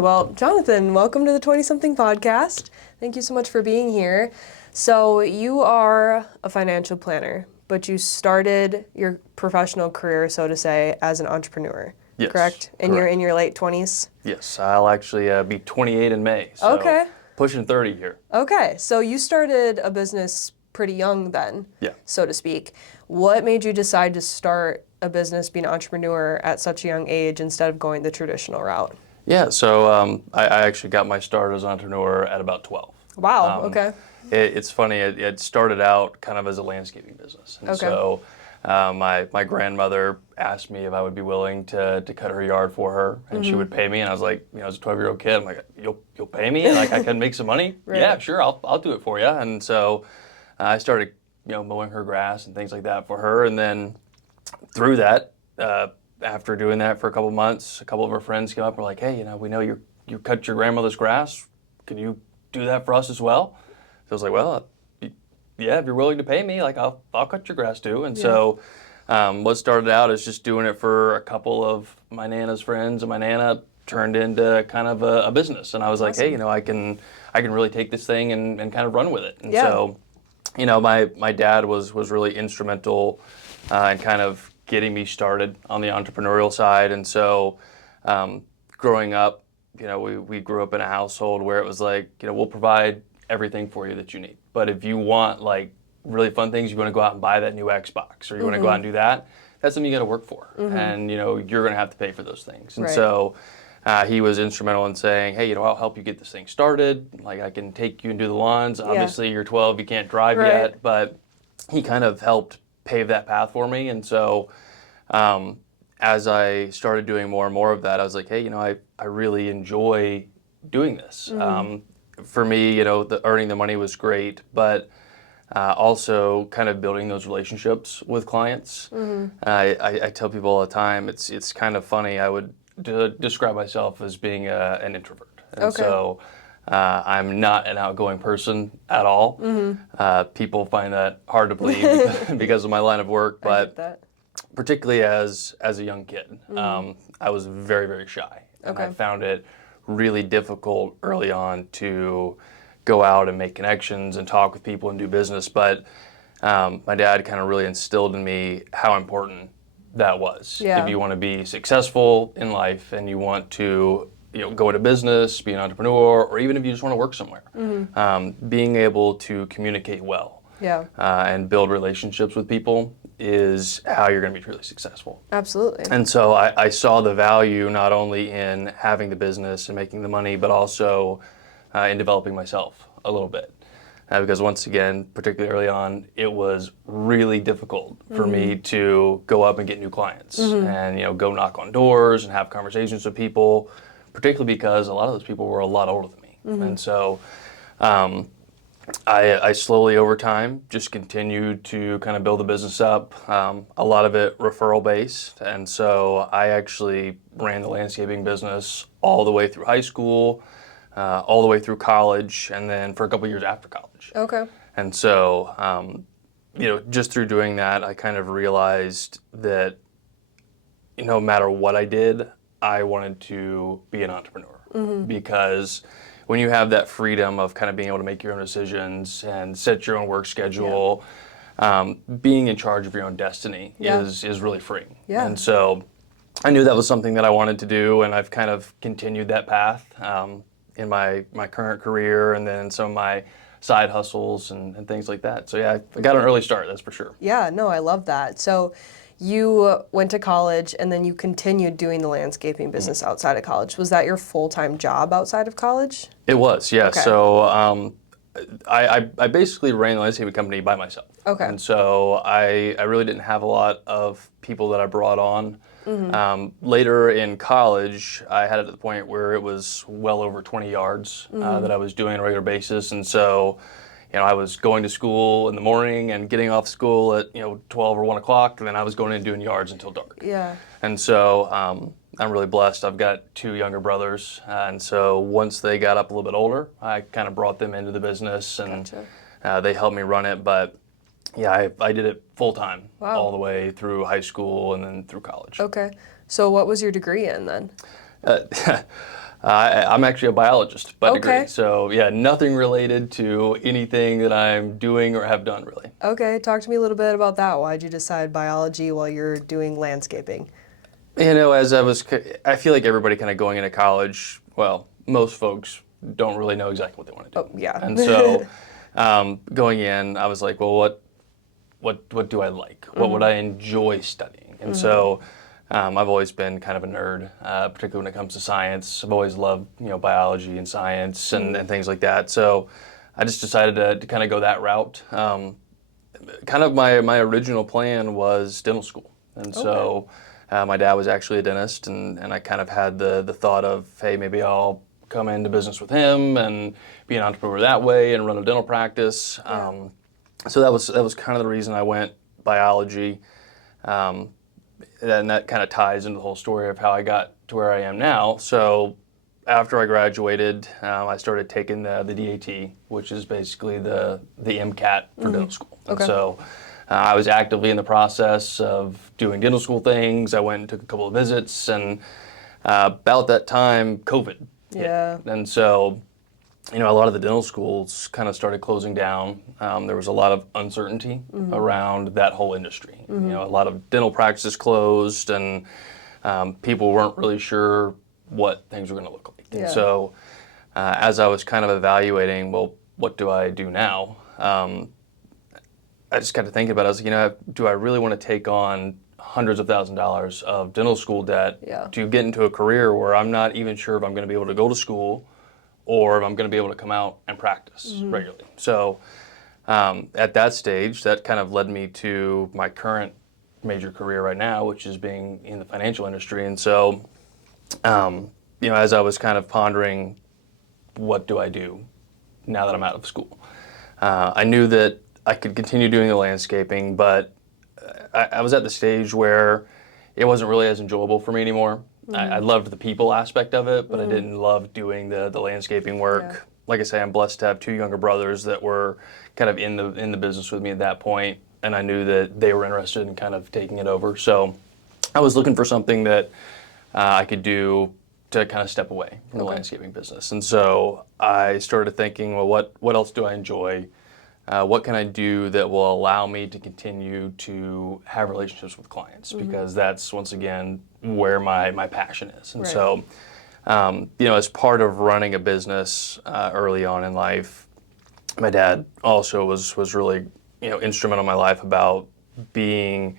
Well, Jonathan, welcome to the 20-something podcast. Thank you so much for being here. So you are a financial planner, but you started your professional career, so to say, as an entrepreneur, Yes, correct? And you're in your late 20s? Yes, I'll actually be 28 in May, so Okay. pushing 30 here. Okay, so you started a business pretty young then, Yeah. so to speak. What made you decide to start a business, be an entrepreneur at such a young age instead of going the traditional route? Yeah, so I actually got my start as an entrepreneur at about 12. Wow, okay. It's funny, it started out kind of as a landscaping business. And Okay. so my grandmother asked me if I would be willing to cut her yard for her, and she would pay me. And I was like, as a 12-year-old kid, I'm like, you'll pay me? Like I can make some money? Right. Yeah, sure, I'll do it for you. And so I started, mowing her grass and things like that for her. And then through that, after doing that for a couple months, a couple of our friends came up and were like, hey, we know you cut your grandmother's grass. Can you do that for us as well? So I was like, well, yeah, if you're willing to pay me, like I'll cut your grass too. And so what started out as just doing it for a couple of my Nana's friends, and my Nana turned into kind of a business. And I was like, hey, I can really take this thing and kind of run with it. And so, my dad was really instrumental in kind of getting me started on the entrepreneurial side. And so growing up, we grew up in a household where it was like, we'll provide everything for you that you need. But if you want like really fun things, you want to go out and buy that new Xbox, or you want to go out and do that, that's something you got to work for. And, you're going to have to pay for those things. And so he was instrumental in saying, hey, I'll help you get this thing started. Like I can take you and do the lawns. Obviously you're 12, you can't drive yet, but he kind of helped pave that path for me. And so as I started doing more and more of that, I was like, hey, I really enjoy doing this. For me, the earning the money was great, but also kind of building those relationships with clients. I tell people all the time, it's kind of funny. I would describe myself as being an introvert. And so I'm not an outgoing person at all. People find that hard to believe because of my line of work, but particularly as a young kid, I was very, very shy. And I found it really difficult early on to go out and make connections and talk with people and do business. But my dad kind of really instilled in me how important that was. Yeah. If you want to be successful in life and you want to go into business, be an entrepreneur, or even if you just want to work somewhere, being able to communicate well and build relationships with people is how you're going to be truly successful. Absolutely. And so I saw the value not only in having the business and making the money, but also in developing myself a little bit. Because once again, particularly early on, it was really difficult for me to go up and get new clients and go knock on doors and have conversations with people, particularly because a lot of those people were a lot older than me. And so I slowly over time just continued to kind of build the business up, a lot of it referral based. And so I actually ran the landscaping business all the way through high school, all the way through college, and then for a couple of years after college. Okay. And so, just through doing that, I kind of realized that no matter what I did, I wanted to be an entrepreneur because when you have that freedom of kind of being able to make your own decisions and set your own work schedule, being in charge of your own destiny is really freeing. Yeah. And so I knew that was something that I wanted to do, and I've kind of continued that path in my current career and then some of my side hustles and things like that. So yeah, I got an early start, that's for sure. Yeah, no, I love that. So you went to college and then you continued doing the landscaping business outside of college. Was that your full-time job outside of college? It was, yeah. Okay. So I basically ran the landscaping company by myself. Okay. And so I really didn't have a lot of people that I brought on. Later in college, I had it to the point where it was well over 20 yards that I was doing on a regular basis. And so, I was going to school in the morning and getting off school at 12 or 1 o'clock, and then I was going in and doing yards until dark. Yeah. And so I'm really blessed. I've got 2 younger brothers, and so once they got up a little bit older, I kind of brought them into the business, and they helped me run it. But yeah, I did it full time all the way through high school and then through college. Okay. So what was your degree in then? I'm actually a biologist by Okay. degree. So yeah, nothing related to anything that I'm doing or have done really. Okay, talk to me a little bit about that. Why'd you decide biology while you're doing landscaping? I feel like everybody kind of going into college, well, most folks don't really know exactly what they want to do. Oh, yeah. And so going in, I was like, well, what do I like? What would I enjoy studying? And so I've always been kind of a nerd, particularly when it comes to science. I've always loved, biology and science and things like that. So I just decided to kind of go that route. Kind of my original plan was dental school. And so my dad was actually a dentist, and I kind of had the thought of, hey, maybe I'll come into business with him and be an entrepreneur that way and run a dental practice. Yeah. So that was kind of the reason I went biology. And that kind of ties into the whole story of how I got to where I am now. So after I graduated, I started taking the DAT, which is basically the MCAT for dental school. And so I was actively in the process of doing dental school things. I went and took a couple of visits, and about that time, COVID hit. Yeah. And so, a lot of the dental schools kind of started closing down. There was a lot of uncertainty around that whole industry. A lot of dental practices closed, and people weren't really sure what things were going to look like. Yeah. And so, as I was kind of evaluating, well, what do I do now? I just got to thinking about it. I was like, do I really want to take on hundreds of $1,000s of dental school debt to get into a career where I'm not even sure if I'm going to be able to go to school or if I'm going to be able to come out and practice regularly. So at that stage, that kind of led me to my current major career right now, which is being in the financial industry. And so, as I was kind of pondering, what do I do now that I'm out of school? I knew that I could continue doing the landscaping, but I was at the stage where it wasn't really as enjoyable for me anymore. I loved the people aspect of it, but I didn't love doing the landscaping work. Yeah. Like I say, I'm blessed to have two younger brothers that were kind of in the business with me at that point, and I knew that they were interested in kind of taking it over. So I was looking for something that I could do to kind of step away from the landscaping business. And so I started thinking, well, what else do I enjoy? What can I do that will allow me to continue to have relationships with clients? Because that's, once again, where my passion is. And so, as part of running a business early on in life, my dad also was really, instrumental in my life about being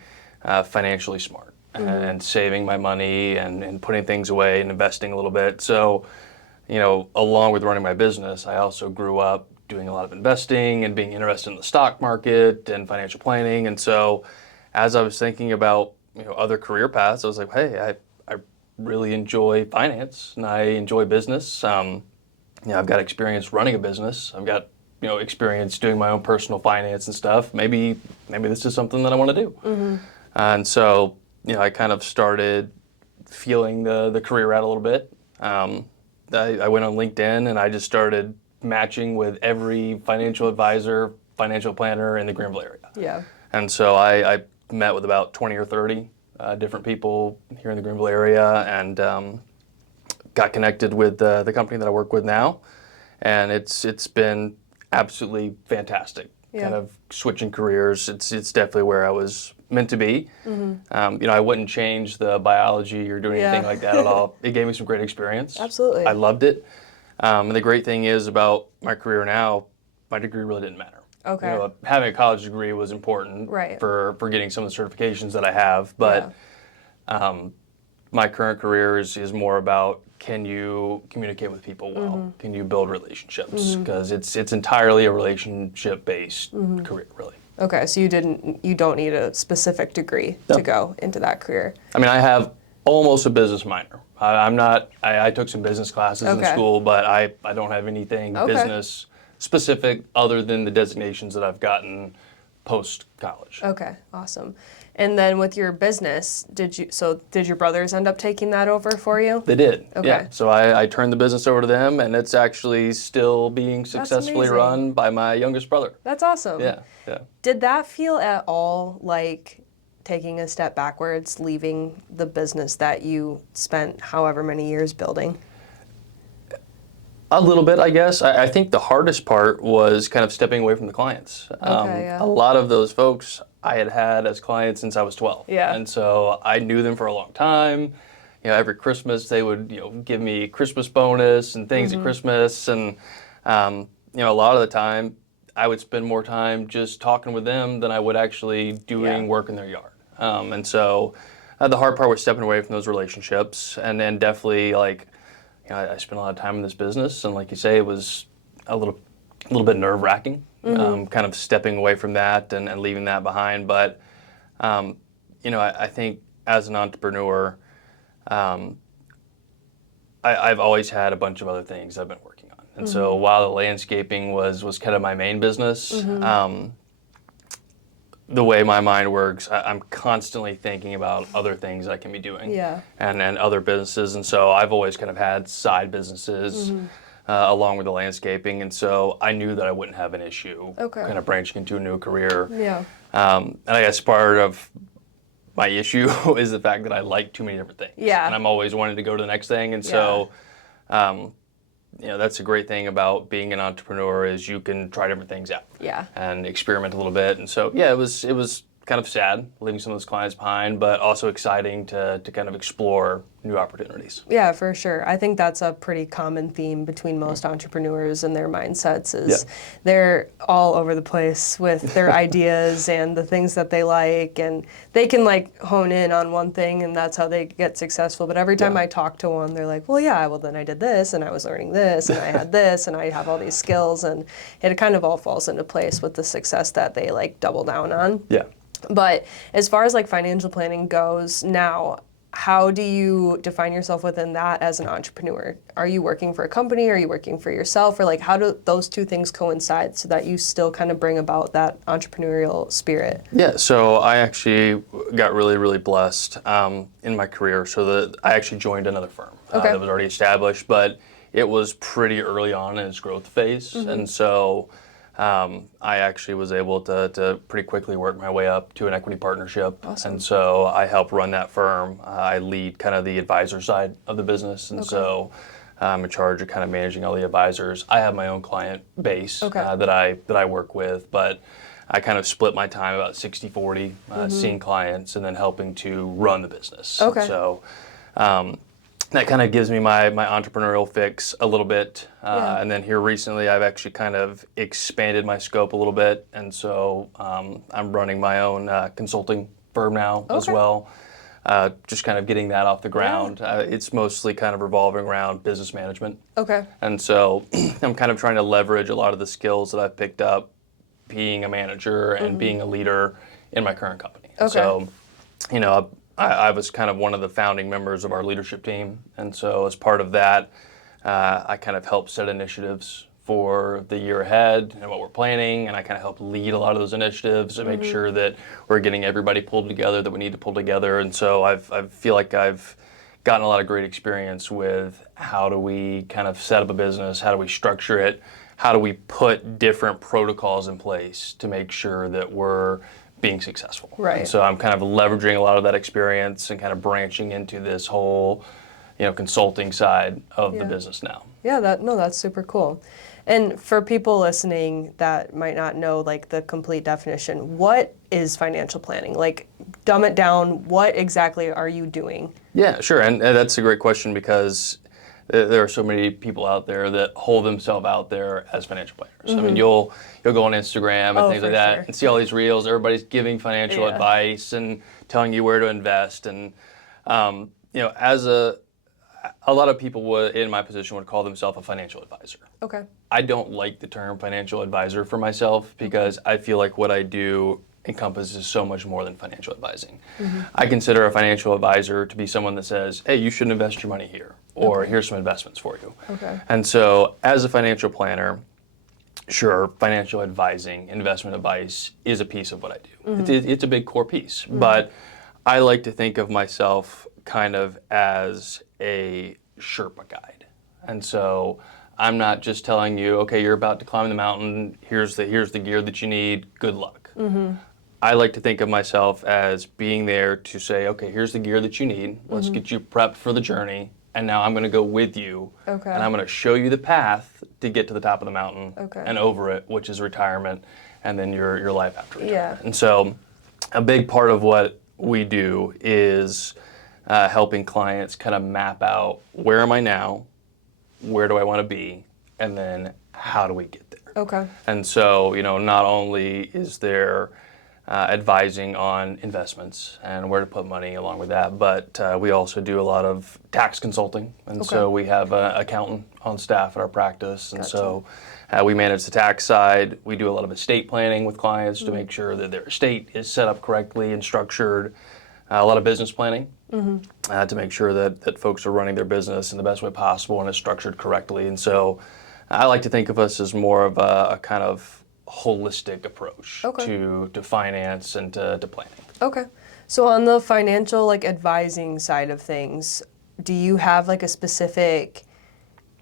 financially smart and saving my money and putting things away and investing a little bit. So, along with running my business, I also grew up doing a lot of investing and being interested in the stock market and financial planning. And so as I was thinking about other career paths, I was like, hey, I really enjoy finance and I enjoy business. I've got experience running a business. I've got experience doing my own personal finance and stuff. Maybe this is something that I want to do. And so I kind of started feeling the career out a little bit. I went on LinkedIn and I just started matching with every financial advisor, financial planner in the Greenville area. Yeah. And so I met with about 20 or 30 different people here in the Greenville area and got connected with the company that I work with now. And it's been absolutely fantastic. Yeah. Kind of switching careers. It's definitely where I was meant to be. I wouldn't change the biology or do anything like that at all. It gave me some great experience. Absolutely. I loved it. And the great thing is about my career now, my degree really didn't matter. Okay. Having a college degree was important for getting some of the certifications that I have, but my current career is more about, can you communicate with people well? Can you build relationships? Because it's entirely a relationship-based career, really. Okay, so you don't need a specific degree to go into that career. I mean, I have almost a business minor. I took some business classes in school, but I don't have anything business specific other than the designations that I've gotten post-college. Okay, awesome. And then with your business, did your brothers end up taking that over for you? They did. Okay. Yeah. So I turned the business over to them, and it's actually still being successfully run by my youngest brother. That's awesome. Yeah. Did that feel at all like taking a step backwards, leaving the business that you spent however many years building? A little bit, I guess. I think the hardest part was kind of stepping away from the clients. Okay, yeah. A lot of those folks I had as clients since I was 12. Yeah. And so I knew them for a long time. Every Christmas they would, give me Christmas bonus and things at Christmas. And, a lot of the time I would spend more time just talking with them than I would actually doing work in their yard. And so the hard part was stepping away from those relationships, and then definitely I spent a lot of time in this business, and like you say, it was a little bit nerve-wracking, kind of stepping away from that and leaving that behind. But I think as an entrepreneur, I've always had a bunch of other things I've been working on, and so while the landscaping was kind of my main business. The way my mind works, I'm constantly thinking about other things I can be doing, and other businesses, and so I've always kind of had side businesses along with the landscaping, and so I knew that I wouldn't have an issue kind of branching into a new career. And I guess part of my issue is the fact that I like too many different things, and I'm always wanting to go to the next thing, and so that's a great thing about being an entrepreneur is you can try different things out and experiment a little bit. And so, it was kind of sad leaving some of those clients behind, but also exciting to kind of explore new opportunities. Yeah, for sure. I think that's a pretty common theme between most entrepreneurs and their mindsets is they're all over the place with their ideas and the things that they like, and they can hone in on one thing and that's how they get successful. But every time I talk to one, they're like, well, then I did this and I was learning this and I had this and I have all these skills, and it kind of all falls into place with the success that they double down on. But as far as financial planning goes now, how do you define yourself within that as an entrepreneur? Are you working for a company? Are you working for yourself? Or how do those two things coincide so that you still kind of bring about that entrepreneurial spirit? Yeah, so I actually got really, really blessed in my career. So that I actually joined another firm that was already established, but it was pretty early on in its growth phase. And so I actually was able to pretty quickly work my way up to an equity partnership. Awesome. And so I help run that firm. I lead kind of the advisor side of the business. And so I'm in charge of kind of managing all the advisors. I have my own client base that I work with, but I kind of split my time about 60-40, seeing clients and then helping to run the business. Okay. So that kind of gives me my entrepreneurial fix a little bit. And then here recently, I've actually kind of expanded my scope a little bit. And so I'm running my own consulting firm now as well. Just kind of getting that off the ground. It's mostly kind of revolving around business management. And so I'm kind of trying to leverage a lot of the skills that I've picked up being a manager and being a leader in my current company. So, I was kind of one of the founding members of our leadership team, and so as part of that, I kind of helped set initiatives for the year ahead and what we're planning, and I kind of help lead a lot of those initiatives and make sure that we're getting everybody pulled together that we need to pull together. And so I feel like I've gotten a lot of great experience with how do we kind of set up a business, how do we structure it, how do we put different protocols in place to make sure that we're being successful. And so I'm kind of leveraging a lot of that experience and kind of branching into this whole, consulting side of the business now. Yeah, that's super cool. And for people listening that might not know the complete definition, what is financial planning? Dumb it down. What exactly are you doing? Yeah, sure. And that's a great question because there are so many people out there that hold themselves out there as financial planners. I mean, you'll go on Instagram and things like that and see all these reels. Everybody's giving financial advice and telling you where to invest. And as a lot of people in my position would call themselves a financial advisor. I don't like the term financial advisor for myself because I feel like what I do encompasses so much more than financial advising. I consider a financial advisor to be someone that says, hey, you should invest your money here, or here's some investments for you. And so as a financial planner, sure, financial advising, investment advice is a piece of what I do. It's a big core piece, but I like to think of myself kind of as a Sherpa guide. And so I'm not just telling you, okay, you're about to climb the mountain, here's the gear that you need, good luck. I like to think of myself as being there to say, okay, here's the gear that you need. Let's get you prepped for the journey. and now I'm going to go with you, Okay. and I'm going to show you the path to get to the top of the mountain Okay. and over it, which is retirement, and then your life after retirement. Yeah. And so a big part of what we do is helping clients kind of map out, where am I now, where do I want to be, and then how do we get there? Okay. And so, not only is there advising on investments and where to put money along with that, but we also do a lot of tax consulting. And so we have an accountant on staff at our practice. And so we manage the tax side. We do a lot of estate planning with clients to make sure that their estate is set up correctly and structured. A lot of business planning to make sure that folks are running their business in the best way possible and is structured correctly. And so I like to think of us as more of a kind of holistic approach to finance and to planning. Okay. So on the financial advising side of things, do you have a specific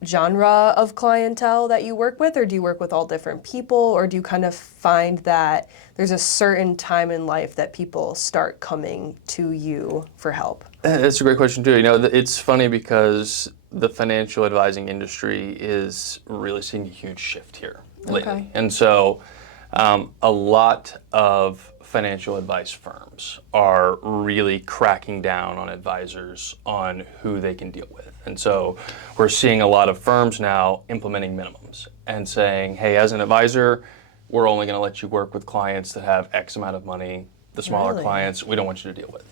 genre of clientele that you work with, or do you work with all different people, or do you kind of find that there's a certain time in life that people start coming to you for help? That's a great question too. It's funny because the financial advising industry is really seeing a huge shift here lately. And so a lot of financial advice firms are really cracking down on advisors on who they can deal with. And so we're seeing a lot of firms now implementing minimums and saying, hey, as an advisor, we're only going to let you work with clients that have X amount of money. The smaller clients, we don't want you to deal with.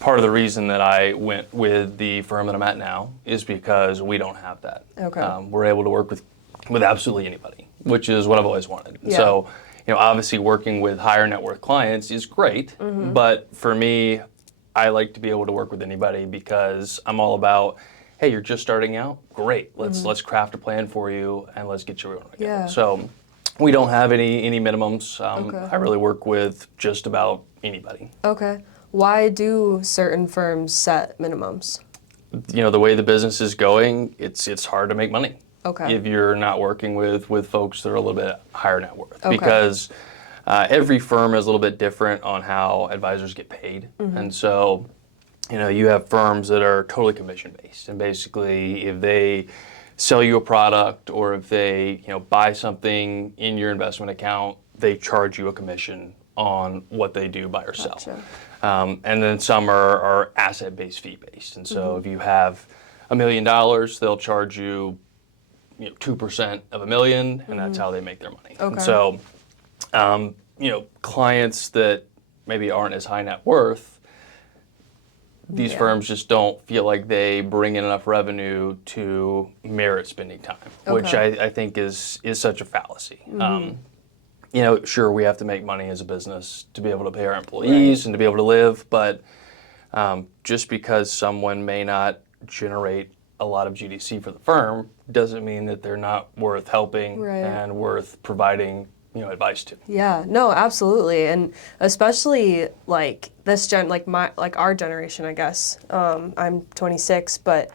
Part of the reason that I went with the firm that I'm at now is because we don't have that. We're able to work with absolutely anybody, which is what I've always wanted. So, obviously working with higher net worth clients is great, but for me, I like to be able to work with anybody because I'm all about, hey, you're just starting out? Great. Let's craft a plan for you and let's get you where you want to go. So we don't have any minimums. I really work with just about anybody. Okay. Why do certain firms set minimums? The way the business is going, it's hard to make money. If you're not working with folks that are a little bit higher net worth. Because every firm is a little bit different on how advisors get paid. And so, you have firms that are totally commission based. And basically, if they sell you a product or if they buy something in your investment account, they charge you a commission on what they do buy or sell. And then some are asset-based, fee-based. And so if you have $1 million, they'll charge you 2% of $1 million, and that's how they make their money. And so, clients that maybe aren't as high net worth, these firms just don't feel like they bring in enough revenue to merit spending time, which I think is such a fallacy. Sure, we have to make money as a business to be able to pay our employees and to be able to live, but just because someone may not generate a lot of GDC for the firm doesn't mean that they're not worth helping and worth providing advice to. Yeah, no, absolutely. And especially this our generation, I guess. I'm 26, but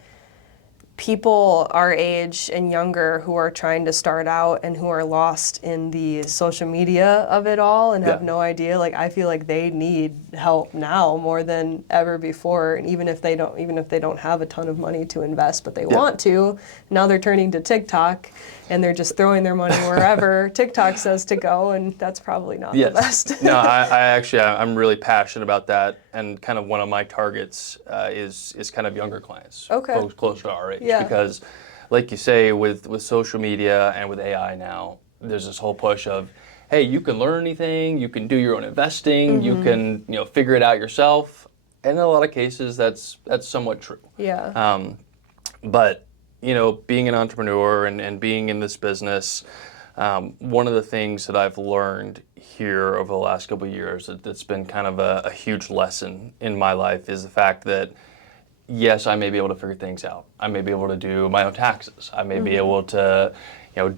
people our age and younger who are trying to start out and who are lost in the social media of it all and have no idea, I feel like they need help now more than ever before. And even if they don't have a ton of money to invest, but they want to, now they're turning to TikTok and they're just throwing their money wherever TikTok says to go, and that's probably not the best. No, I'm really passionate about that, and kind of one of my targets is kind of younger clients, folks closer to our age, because, like you say, with social media and with AI now, there's this whole push of, hey, you can learn anything, you can do your own investing, you can figure it out yourself, and in a lot of cases that's somewhat true. But being an entrepreneur and being in this business, one of the things that I've learned here over the last couple of years that's been kind of a huge lesson in my life is the fact that, yes, I may be able to figure things out. I may be able to do my own taxes. I may be able to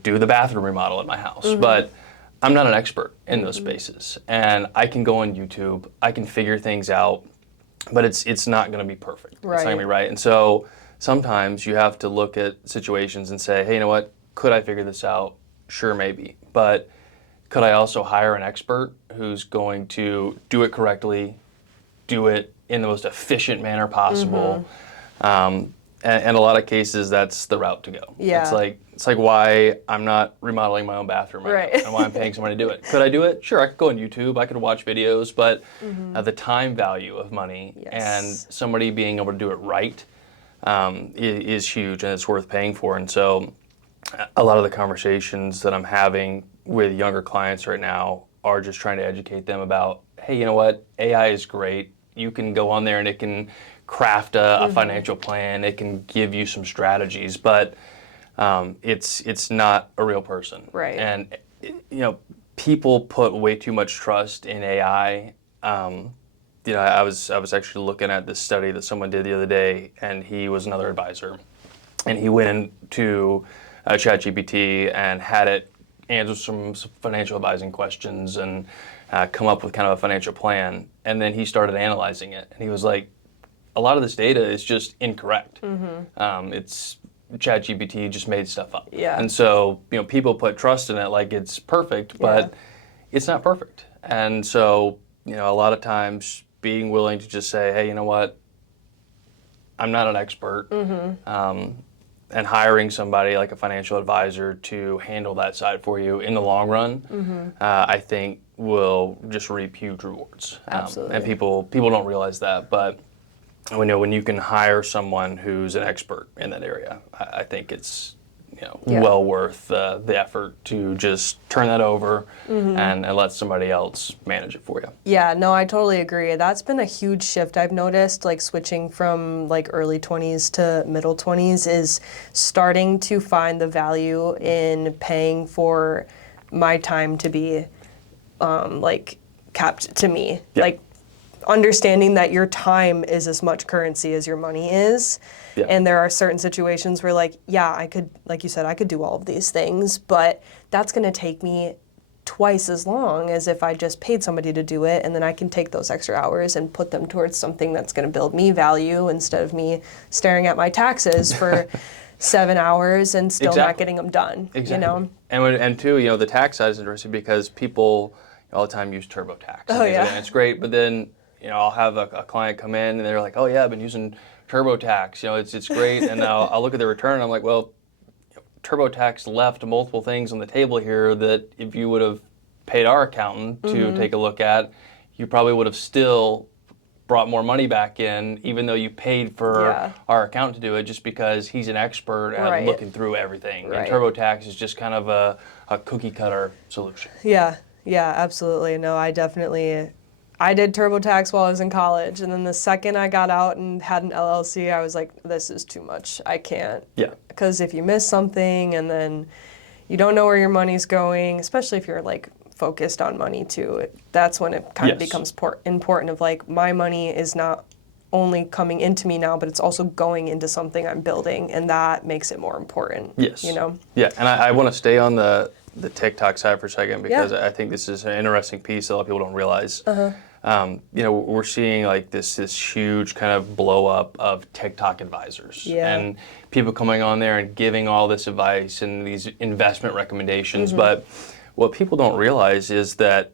do the bathroom remodel at my house. But I'm not an expert in those spaces. And I can go on YouTube. I can figure things out. But it's not going to be perfect. It's not going to be right. And so sometimes you have to look at situations and say, hey, you know what? Could I figure this out? Sure, maybe. But could I also hire an expert who's going to do it correctly, do it in the most efficient manner possible, And a lot of cases, that's the route to go. Yeah. It's like why I'm not remodeling my own bathroom right now, and why I'm paying somebody to do it. Could I do it? Sure, I could go on YouTube, I could watch videos, but the time value of money and somebody being able to do it right is huge, and it's worth paying for. And so a lot of the conversations that I'm having with younger clients right now are just trying to educate them about, hey, you know what? AI is great. You can go on there and it can craft a financial plan. It can give you some strategies, but it's not a real person. Right. And people put way too much trust in AI. I was actually looking at this study that someone did the other day, and he was another advisor, and he went into ChatGPT and had it answer some financial advising questions and come up with kind of a financial plan. And then he started analyzing it, and he was like, a lot of this data is just incorrect. It's ChatGPT just made stuff up. Yeah. And so, people put trust in it like it's perfect, but it's not perfect. And so, a lot of times being willing to just say, hey, you know what? I'm not an expert. And hiring somebody like a financial advisor to handle that side for you in the long run, I think will just reap huge rewards. Absolutely. And people don't realize that, but when you can hire someone who's an expert in that area, I think it's well worth the effort to just turn that over and let somebody else manage it for you. Yeah, no, I totally agree. That's been a huge shift I've noticed, like switching from like early 20s to middle 20s is starting to find the value in paying for my time to be capped to me. Yeah. Like understanding that your time is as much currency as your money is. Yeah. And there are certain situations where I could, like you said, I could do all of these things, but that's going to take me twice as long as if I just paid somebody to do it, and then I can take those extra hours and put them towards something that's going to build me value instead of me staring at my taxes for 7 hours and still not getting them done. Exactly. And too, the tax side is interesting because people all the time use TurboTax. And it's great, but then I'll have a client come in and they're like, oh yeah, I've been using TurboTax. It's great. And I'll look at the return and I'm like, well, TurboTax left multiple things on the table here that if you would have paid our accountant to take a look at, you probably would have still brought more money back in, even though you paid for our accountant to do it, just because he's an expert at looking through everything. And TurboTax is just kind of a cookie cutter solution. Yeah, absolutely. No, I did TurboTax while I was in college, and then the second I got out and had an LLC, I was like, this is too much. I can't. Yeah. Because if you miss something and then you don't know where your money's going, especially if you're focused on money too, that's when it kind of becomes important of my money is not only coming into me now, but it's also going into something I'm building, and that makes it more important. Yes. Yeah, and I want to stay on the TikTok side for a second because I think this is an interesting piece that a lot of people don't realize. We're seeing this huge kind of blow up of TikTok advisors and people coming on there and giving all this advice and these investment recommendations. But what people don't realize is that,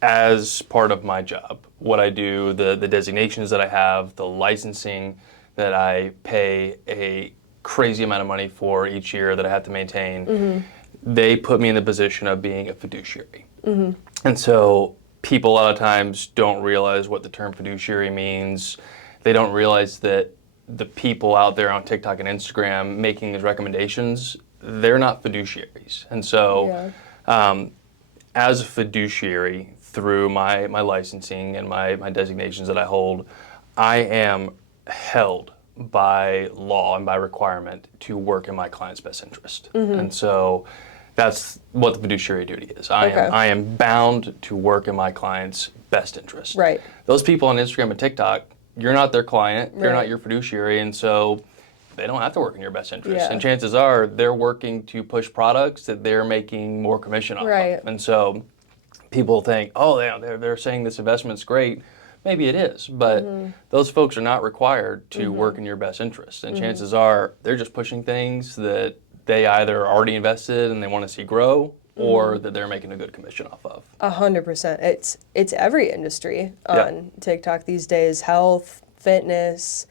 as part of my job, what I do, the designations that I have, the licensing that I pay a crazy amount of money for each year that I have to maintain, they put me in the position of being a fiduciary. And so people a lot of times don't realize what the term fiduciary means. They don't realize that the people out there on TikTok and Instagram making these recommendations, they're not fiduciaries. And so as a fiduciary, through my licensing and my designations that I hold, I am held by law and by requirement to work in my client's best interest. And so that's what the fiduciary duty is. I am bound to work in my client's best interest. Right. Those people on Instagram and TikTok, you're not their client, they're not your fiduciary, and so they don't have to work in your best interest. Yeah. And chances are they're working to push products that they're making more commission off of. And so people think, oh, they're saying this investment's great. Maybe it is, but those folks are not required to work in your best interest. And chances are they're just pushing things that they either already invested and they want to see grow, or that they're making a good commission off of. 100%. It's every industry on TikTok these days. Health, fitness,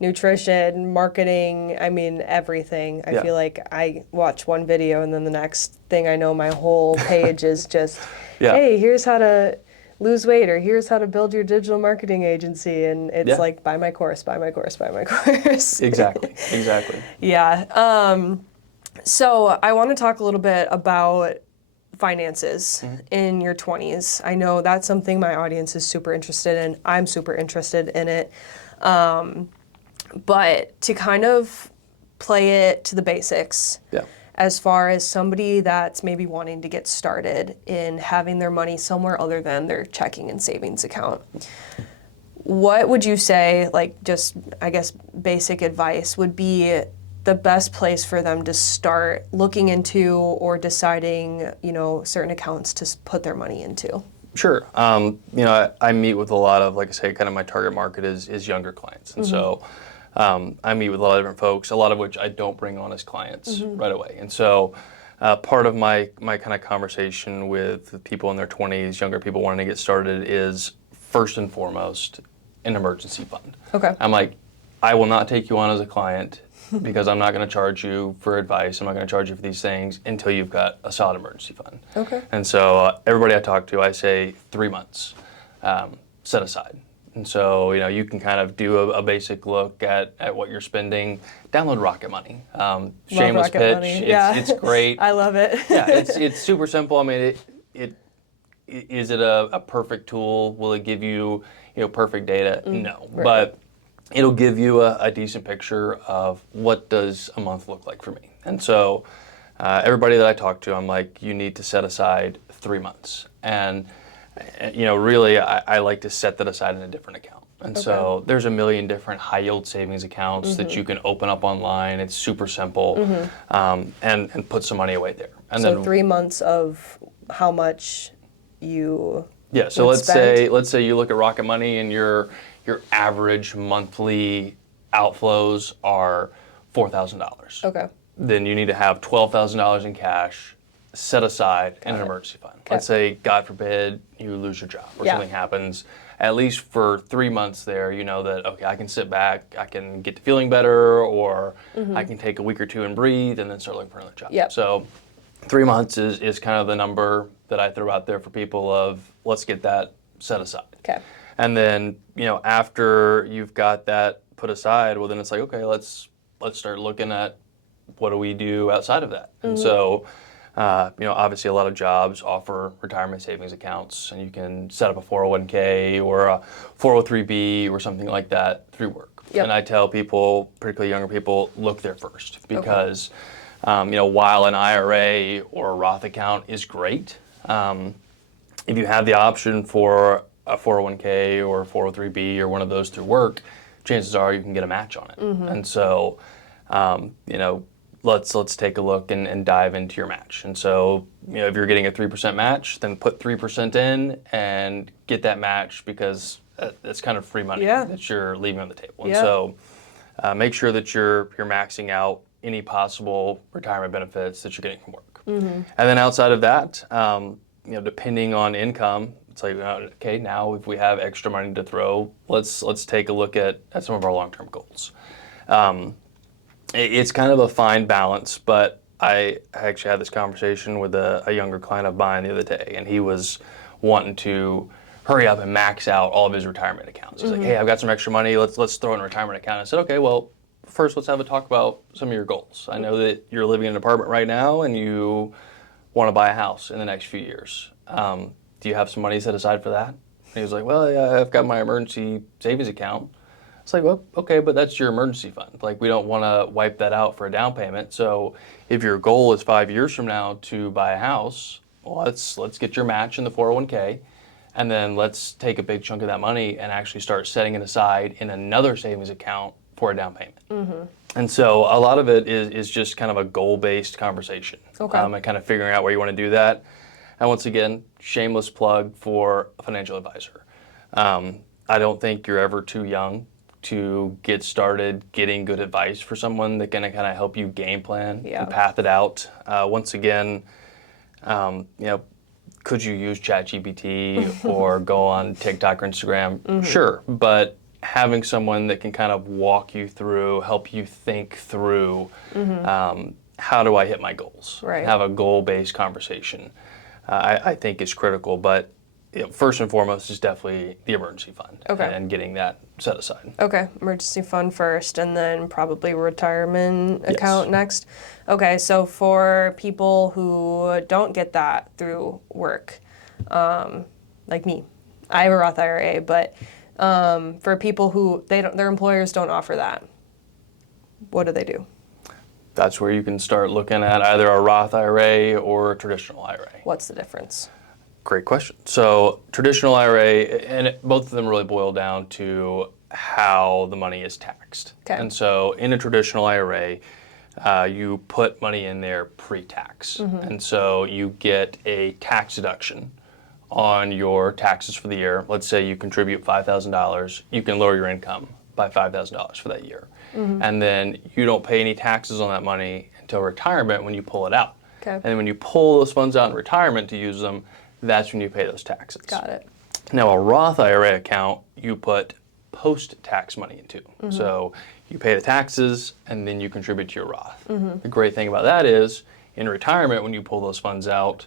nutrition, marketing, I mean, everything. I Yeah. feel like I watch one video and then the next thing I know, my whole page is just, Yeah. hey, here's how to lose weight, or here's how to build your digital marketing agency. And it's Yeah. like, buy my course, buy my course, buy my course. Exactly. Exactly. Yeah. So I want to talk a little bit about finances in your 20s. I know that's something my audience is super interested in. I'm super interested in it. But to kind of play it to the basics, Yeah. as far as somebody that's maybe wanting to get started in having their money somewhere other than their checking and savings account, what would you say, like just, I guess, basic advice would be the best place for them to start looking into or deciding, certain accounts to put their money into? Sure. I meet with a lot of, like I say, kind of my target market is younger clients. And so I meet with a lot of different folks, a lot of which I don't bring on as clients right away. And so part of my kind of conversation with people in their 20s, younger people wanting to get started, is first and foremost an emergency fund. Okay. I'm like, I will not take you on as a client because I'm not going to charge you for advice. I'm not going to charge you for these things until you've got a solid emergency fund. Okay. And so everybody I talk to, I say 3 months set aside. And so, you can kind of do a basic look at what you're spending. Download Rocket Money. Shameless Rocket pitch. Money. It's great. I love it. Yeah, it's super simple. I mean, is it a perfect tool? Will it give you, perfect data? No. Right. But it'll give you a decent picture of what does a month look like for me. And so everybody that I talk to, I'm like, you need to set aside 3 months. And, really, I like to set that aside in a different account. And so there's a million different high yield savings accounts that you can open up online. It's super simple, and put some money away there. And So then 3 months of how much you yeah. So would let's spend? say you look at Rocket Money and your average monthly outflows are $4,000. Okay. Then you need to have $12,000 in cash set aside in an emergency fund. Okay. Let's say, God forbid, you lose your job or something happens. At least for 3 months there, you know that, okay, I can sit back, I can get to feeling better, or I can take a week or two and breathe and then start looking for another job. Yep. So 3 months is kind of the number that I throw out there for people of, let's get that set aside. Okay. And then, after you've got that put aside, well, then it's like, okay, let's start looking at what do we do outside of that. And so, obviously a lot of jobs offer retirement savings accounts, and you can set up a 401k or a 403b or something like that through work. Yep. And I tell people, particularly younger people, look there first because, while an IRA or a Roth account is great, if you have the option for a 401k or a 403b or one of those through work, chances are you can get a match on it. And so, let's take a look and dive into your match. And so, if you're getting a 3% match, then put 3% in and get that match, because that's kind of free money that you're leaving on the table. And so, make sure that you're maxing out any possible retirement benefits that you're getting from work. And then outside of that, depending on income, it's like, okay, now if we have extra money to throw, let's take a look at some of our long-term goals. It's kind of a fine balance, but I actually had this conversation with a younger client of mine the other day, and he was wanting to hurry up and max out all of his retirement accounts. He's like, hey, I've got some extra money, let's throw it in a retirement account. I said, okay, well, first let's have a talk about some of your goals. I know that you're living in an apartment right now and you want to buy a house in the next few years. Do you have some money set aside for that? And he was like, well, yeah, I've got my emergency savings account. It's like, well, okay, but that's your emergency fund. Like, we don't want to wipe that out for a down payment. So if your goal is 5 years from now to buy a house, well, let's get your match in the 401k, and then let's take a big chunk of that money and actually start setting it aside in another savings account for a down payment. And so a lot of it is just kind of a goal-based conversation. Okay. And kind of figuring out where you want to do that. And once again, shameless plug for a financial advisor. I don't think you're ever too young to get started getting good advice for someone that can kind of help you game plan and path it out. Once again, could you use ChatGPT or go on TikTok or Instagram? Sure, but having someone that can kind of walk you through, help you think through, how do I hit my goals? Right. Have a goal-based conversation, I think is critical. But first and foremost is definitely the emergency fund and getting that set aside. Okay, emergency fund first, and then probably retirement account next. Okay, so for people who don't get that through work, like me, I have a Roth IRA, but for people who their employers don't offer that, what do they do? That's where you can start looking at either a Roth IRA or a traditional IRA. What's the difference? Great question. So traditional IRA, and both of them really boil down to how the money is taxed. Okay. And so in a traditional IRA, you put money in there pre-tax. And so you get a tax deduction on your taxes for the year. Let's say you contribute $5,000, you can lower your income by $5,000 for that year. And then you don't pay any taxes on that money until retirement when you pull it out. Okay. And when you pull those funds out in retirement to use them, that's when you pay those taxes. Got it. Now, a Roth IRA account, you put post-tax money into. So you pay the taxes, and then you contribute to your Roth. The great thing about that is, in retirement, when you pull those funds out,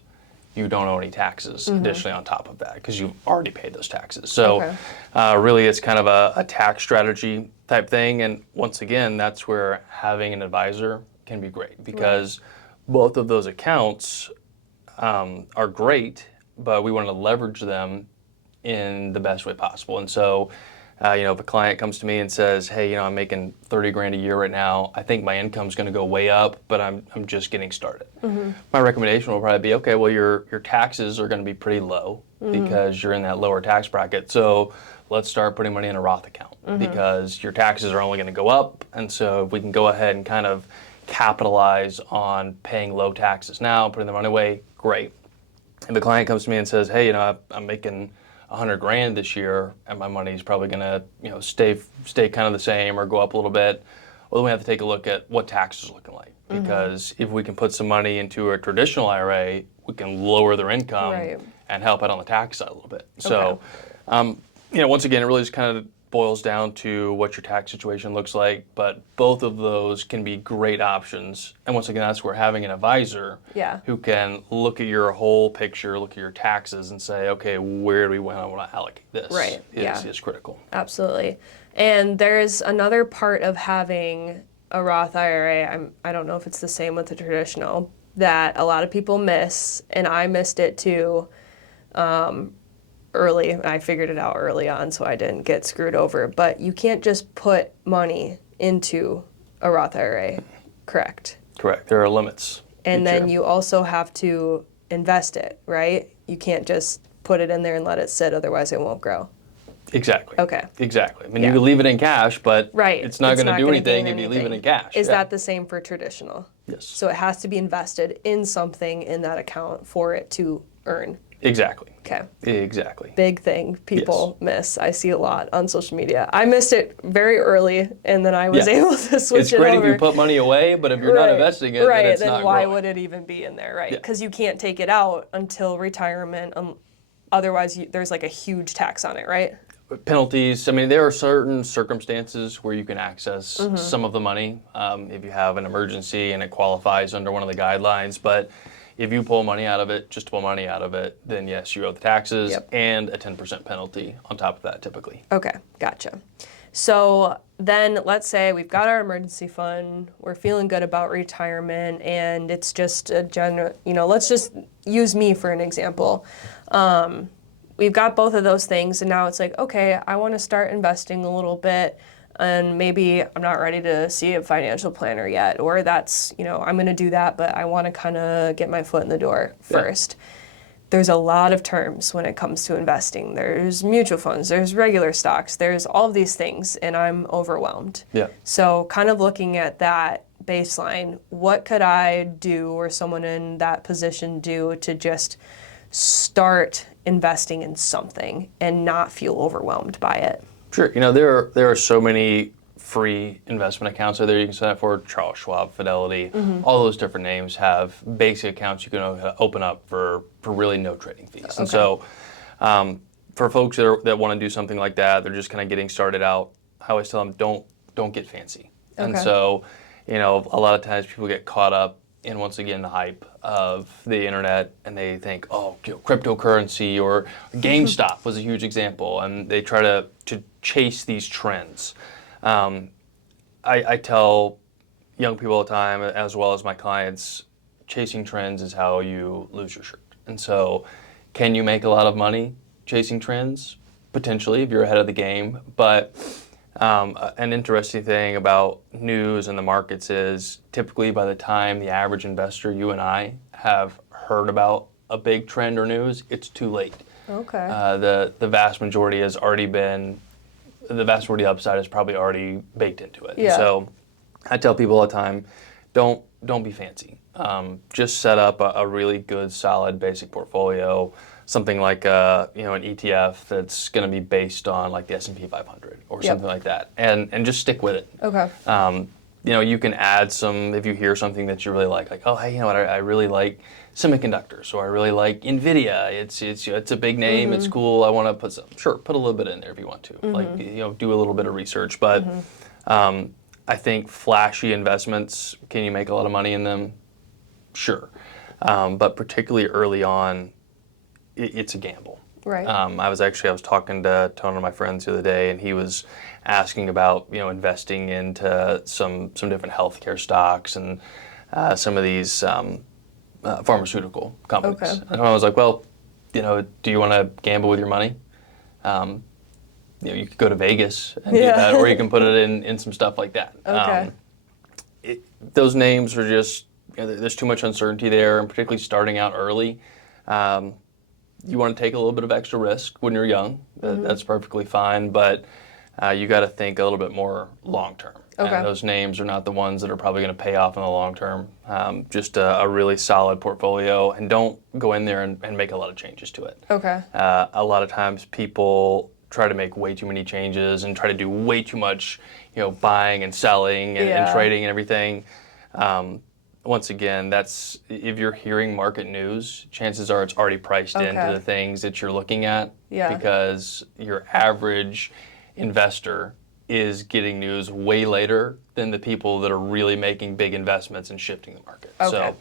you don't owe any taxes additionally on top of that because you've already paid those taxes. So really it's kind of a tax strategy type thing. And once again, that's where having an advisor can be great because both of those accounts are great, but we want to leverage them in the best way possible. And so, if a client comes to me and says, hey, I'm making 30 grand a year right now, I think my income's going to go way up, but I'm just getting started. My recommendation will probably be, okay, well, your taxes are going to be pretty low because you're in that lower tax bracket. So let's start putting money in a Roth account because your taxes are only going to go up. And so if we can go ahead and kind of capitalize on paying low taxes now, putting the money away, great. If the client comes to me and says, hey, I'm making 100 grand this year and my money's probably going to stay kind of the same or go up a little bit, well, then we have to take a look at what taxes are looking like because if we can put some money into a traditional IRA, we can lower their income and help out on the tax side a little bit. So once again, it really just kind of boils down to what your tax situation looks like, but both of those can be great options. And once again, that's where having an advisor who can look at your whole picture, look at your taxes and say, okay, where do we want to allocate this is critical. Absolutely. And there's another part of having a Roth IRA, I don't know if it's the same with the traditional, that a lot of people miss, and I missed it too, early. I figured it out early on so I didn't get screwed over. But you can't just put money into a Roth IRA, correct? Correct. There are limits. And then you also have to invest it, right? You can't just put it in there and let it sit, otherwise it won't grow. Exactly. Okay. Exactly. I mean, you can leave it in cash, but it's not going to do anything if you leave it in cash. Is that the same for traditional? Yes. So it has to be invested in something in that account for it to earn. Exactly. Okay. Exactly. Big thing people miss. I see a lot on social media. I missed it very early, and then I was able to switch it over. It's great if you put money away, but if you're not investing it, then it's not why growing. would it even be in there, right? Because you can't take it out until retirement. Otherwise, there's like a huge tax on it, right? Penalties. I mean, there are certain circumstances where you can access some of the money if you have an emergency and it qualifies under one of the guidelines. But if you pull money out of it, just to pull money out of it, then yes, you owe the taxes and a 10% penalty on top of that typically. Okay, gotcha. So then let's say we've got our emergency fund, we're feeling good about retirement, and it's just a general, let's just use me for an example. We've got both of those things, and now it's like, okay, I want to start investing a little bit, and maybe I'm not ready to see a financial planner yet, or that's, I'm going to do that, but I want to kind of get my foot in the door first. There's a lot of terms when it comes to investing. There's mutual funds, there's regular stocks, there's all of these things, and I'm overwhelmed. So kind of looking at that baseline, what could I do or someone in that position do to just start investing in something and not feel overwhelmed by it? Sure. There are so many free investment accounts out there you can sign up for. Charles Schwab, Fidelity, all those different names have basic accounts you can open up for really no trading fees. And so for folks that want to do something like that, they're just kind of getting started out, I always tell them, don't get fancy. And Okay. so, a lot of times people get caught up in, once again, the hype of the internet, and they think, oh, cryptocurrency or GameStop was a huge example, and they try to chase these trends. I tell young people all the time, as well as my clients, chasing trends is how you lose your shirt. And so, can you make a lot of money chasing trends? Potentially, if you're ahead of the game. But an interesting thing about news and the markets is typically by the time the average investor, you and I, have heard about a big trend or news, it's too late. Okay. The vast majority has already been, the vast majority of upside is probably already baked into it. Yeah. And so I tell people all the time, don't be fancy. Just set up a really good, solid, basic portfolio. Something like an ETF that's going to be based on like the S&P 500 or something like that, and just stick with it. Okay. You can add some if you hear something that you really like, oh, hey, I really like semiconductors, or I really like NVIDIA. It's a big name. It's cool. I want to put some. Sure, put a little bit in there if you want to. Like do a little bit of research. But I think flashy investments, can you make a lot of money in them? Sure, but particularly early on, it's a gamble. Right. I was talking to one of my friends the other day, and he was asking about investing into some different healthcare stocks and some of these pharmaceutical companies. Okay. And I was like, well, do you want to gamble with your money? You could go to Vegas and do that, or you can put it in some stuff like that. Okay. Those names are just there's too much uncertainty there, and particularly starting out early. You want to take a little bit of extra risk when you're young. That's perfectly fine, but you got to think a little bit more long term. Okay. And those names are not the ones that are probably going to pay off in the long term. Just a really solid portfolio, and don't go in there and make a lot of changes to it. Okay. A lot of times people try to make way too many changes and try to do way too much, buying and selling and trading and everything. Once again, that's if you're hearing market news, chances are it's already priced into the things that you're looking at, because your average investor is getting news way later than the people that are really making big investments and shifting the market. Okay. So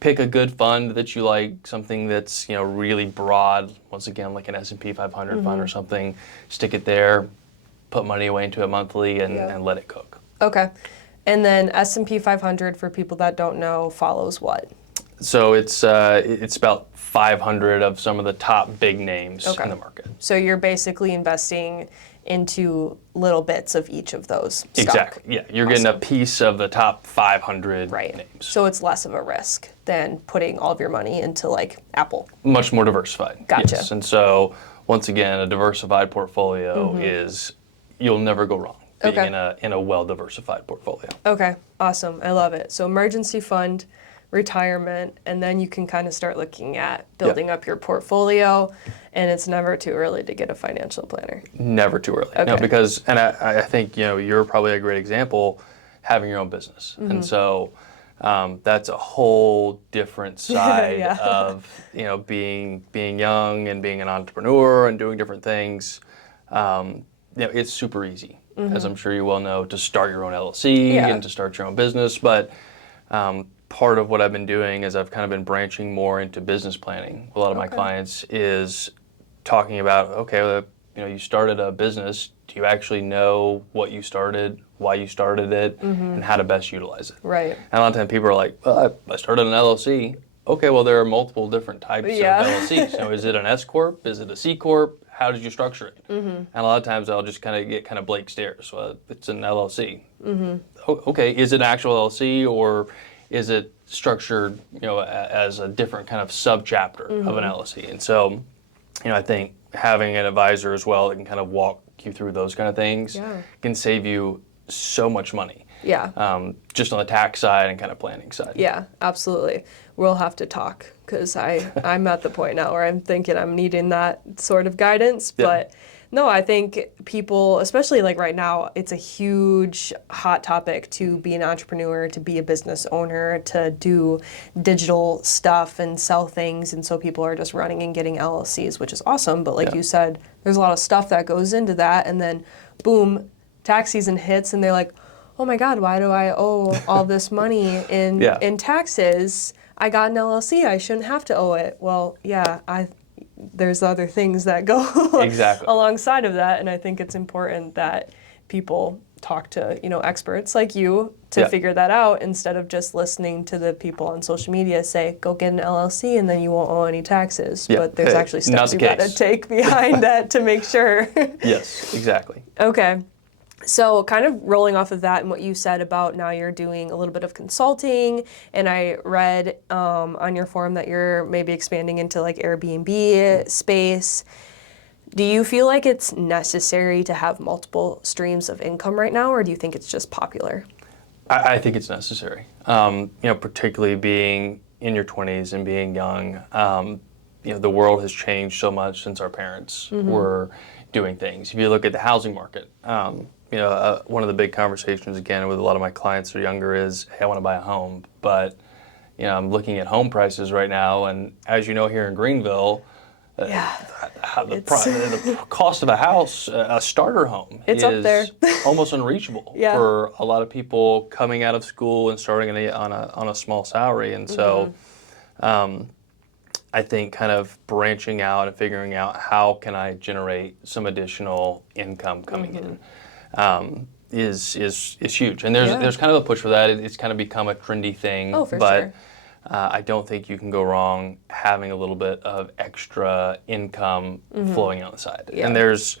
pick a good fund that you like, something that's really broad, once again like an S&P 500 fund or something, stick it there, put money away into it monthly and let it cook. Okay. And then S&P 500, for people that don't know, follows what? So it's about 500 of some of the top big names in the market. So you're basically investing into little bits of each of those stocks. Exactly. Yeah, you're getting a piece of the top 500 names. So it's less of a risk than putting all of your money into like Apple. Much more diversified. Gotcha. Yes. And so once again, a diversified portfolio is you'll never go wrong being in a well-diversified portfolio. Okay, awesome. I love it. So emergency fund, retirement, and then you can kind of start looking at building up your portfolio, and it's never too early to get a financial planner. Never too early. Okay. No, because, and I think, you're probably a great example having your own business. And so that's a whole different side of, being young and being an entrepreneur and doing different things. It's super easy, as I'm sure you well know, to start your own LLC and to start your own business. But part of what I've been doing is I've kind of been branching more into business planning. A lot of my clients is talking about, you started a business. Do you actually know what you started, why you started it, and how to best utilize it? Right. And a lot of times people are like, well, I started an LLC. Okay, well, there are multiple different types of LLCs. So is it an S Corp? Is it a C Corp? How did you structure it? And a lot of times I'll just kind of get blank stares. Well, it's an LLC. Okay, is it an actual LLC, or is it structured, as a different kind of subchapter of an LLC? And so, I think having an advisor as well that can kind of walk you through those kind of things can save you so much money. Yeah. Just on the tax side and kind of planning side. Yeah, absolutely. We'll have to talk, because I'm at the point now where I'm thinking I'm needing that sort of guidance, but No, I think people, especially like right now, it's a huge hot topic to be an entrepreneur, to be a business owner, to do digital stuff and sell things. And so people are just running and getting LLCs, which is awesome. But like you said, there's a lot of stuff that goes into that. And then boom, tax season hits and they're like, oh my God, why do I owe all this money in taxes? I got an LLC, I shouldn't have to owe it. Well, yeah, there's other things that go Exactly. alongside of that, and I think it's important that people talk to, experts like you to figure that out instead of just listening to the people on social media say, go get an LLC and then you won't owe any taxes. But there's actually steps you got to take behind that to make sure. Yes, exactly. Okay. So kind of rolling off of that and what you said about now you're doing a little bit of consulting, and I read on your forum that you're maybe expanding into like Airbnb space. Do you feel like it's necessary to have multiple streams of income right now, or do you think it's just popular? I think it's necessary. Particularly being in your 20s and being young, the world has changed so much since our parents were doing things. If you look at the housing market, one of the big conversations, again, with a lot of my clients that are younger is, hey, I want to buy a home. But, I'm looking at home prices right now, and as you know, here in Greenville, the cost of a house, a starter home, it's is up there. almost unreachable for a lot of people coming out of school and starting on a small salary. And so I think kind of branching out and figuring out how can I generate some additional income coming in is huge. And there's kind of a push for that. It's kind of become a trendy thing. Oh, for but sure. I don't think you can go wrong having a little bit of extra income flowing on the side. Yeah. And there's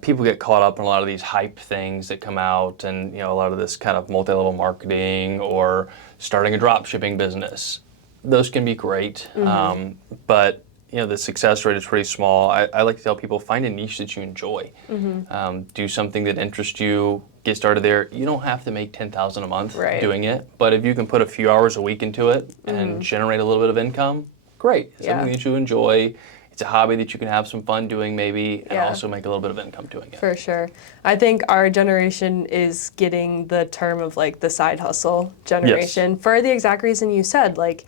people get caught up in a lot of these hype things that come out, and a lot of this kind of multi-level marketing or starting a drop shipping business. Those can be great, but the success rate is pretty small. I like to tell people, find a niche that you enjoy. Do something that interests you. Get started there. You don't have to make $10,000 a month doing it, but if you can put a few hours a week into it and generate a little bit of income, great. It's something that you enjoy. It's a hobby that you can have some fun doing maybe, and also make a little bit of income doing it. For sure. I think our generation is getting the term of like the side hustle generation for the exact reason you said. Like,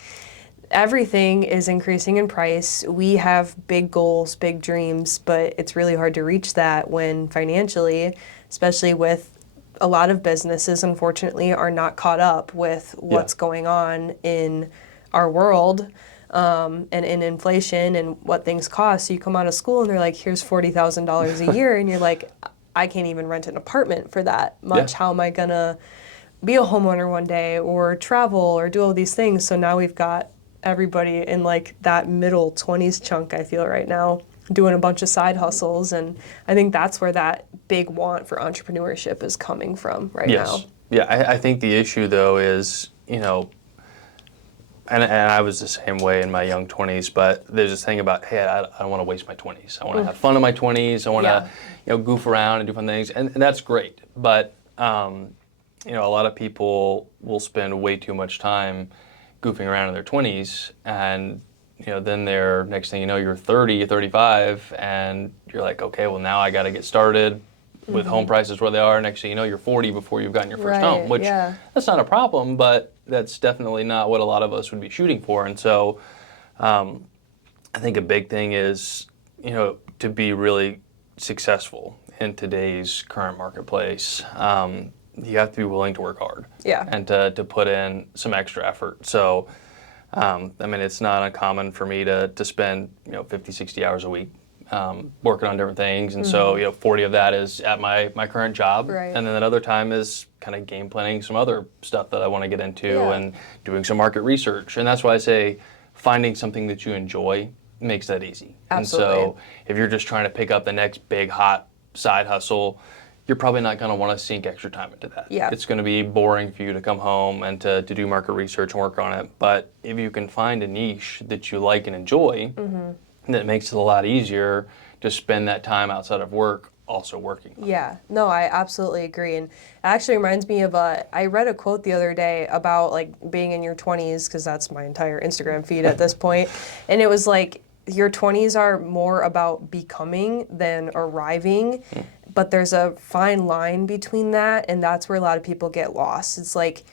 everything is increasing in price. We have big goals, big dreams, but it's really hard to reach that when financially, especially with a lot of businesses, unfortunately, are not caught up with what's going on in our world and in inflation and what things cost. So you come out of school and they're like, here's $40,000 a year. And you're like, I can't even rent an apartment for that much. How am I going to be a homeowner one day or travel or do all these things? So now we've got everybody in like that middle 20s chunk, I feel right now, doing a bunch of side hustles. And I think that's where that big want for entrepreneurship is coming from now. Yeah, I think the issue though is, and I was the same way in my young 20s, but there's this thing about, hey, I don't want to waste my 20s. I want to have fun in my 20s. I want to, goof around and do fun things. And that's great. But, a lot of people will spend way too much time goofing around in their 20s, and then they're, next thing you know, you're 30, you're 35, and you're like, okay, well now I got to get started with home prices where they are. Next thing you know, you're 40 before you've gotten your first home, which that's not a problem, but that's definitely not what a lot of us would be shooting for. And so I think a big thing is, to be really successful in today's current marketplace, you have to be willing to work hard and to put in some extra effort. So, it's not uncommon for me to spend, 50, 60 hours a week working on different things. And so, 40 of that is at my current job. And then that other time is kind of game planning some other stuff that I want to get into and doing some market research. And that's why I say finding something that you enjoy makes that easy. Absolutely. And so if you're just trying to pick up the next big hot side hustle, you're probably not going to want to sink extra time into that. It's going to be boring for you to come home and to do market research and work on it. But if you can find a niche that you like and enjoy, that makes it a lot easier to spend that time outside of work also working on. Yeah, no, I absolutely agree. And it actually reminds me of I read a quote the other day about like being in your 20s, because that's my entire Instagram feed at this point. And it was like, your 20s are more about becoming than arriving, but there's a fine line between that, and that's where a lot of people get lost. It's like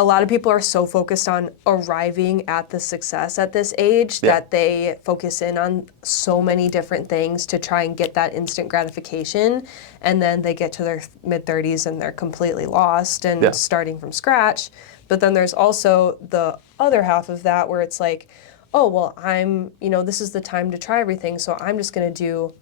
a lot of people are so focused on arriving at the success at this age that they focus in on so many different things to try and get that instant gratification, and then they get to their mid-30s and they're completely lost and starting from scratch. But then there's also the other half of that where it's like, oh, well, this is the time to try everything, so I'm just going to do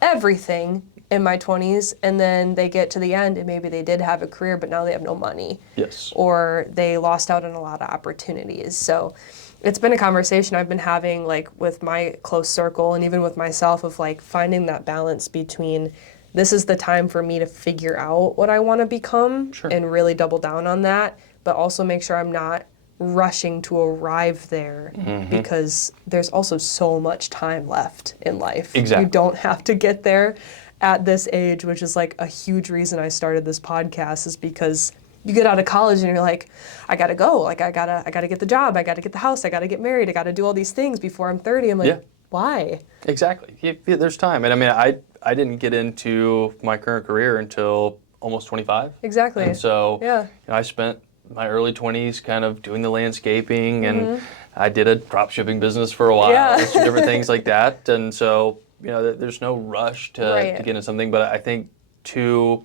everything in my 20s, and then they get to the end and maybe they did have a career, but now they have no money. Yes. Or they lost out on a lot of opportunities. So it's been a conversation I've been having like with my close circle and even with myself of like finding that balance between this is the time for me to figure out what I want to become and really double down on that, but also make sure I'm not rushing to arrive there because there's also so much time left in life. Exactly. You don't have to get there at this age, which is like a huge reason I started this podcast, is because you get out of college and you're like, I gotta go, like I gotta get the job, I gotta get the house, I gotta get married, I gotta do all these things before I'm 30. I'm like, why? Exactly. There's time. And I mean, I didn't get into my current career until almost 25. Exactly. And so I spent my early 20s kind of doing the landscaping, and I did a drop shipping business for a while, and some different things like that. And so, there's no rush to get into something, but I think too,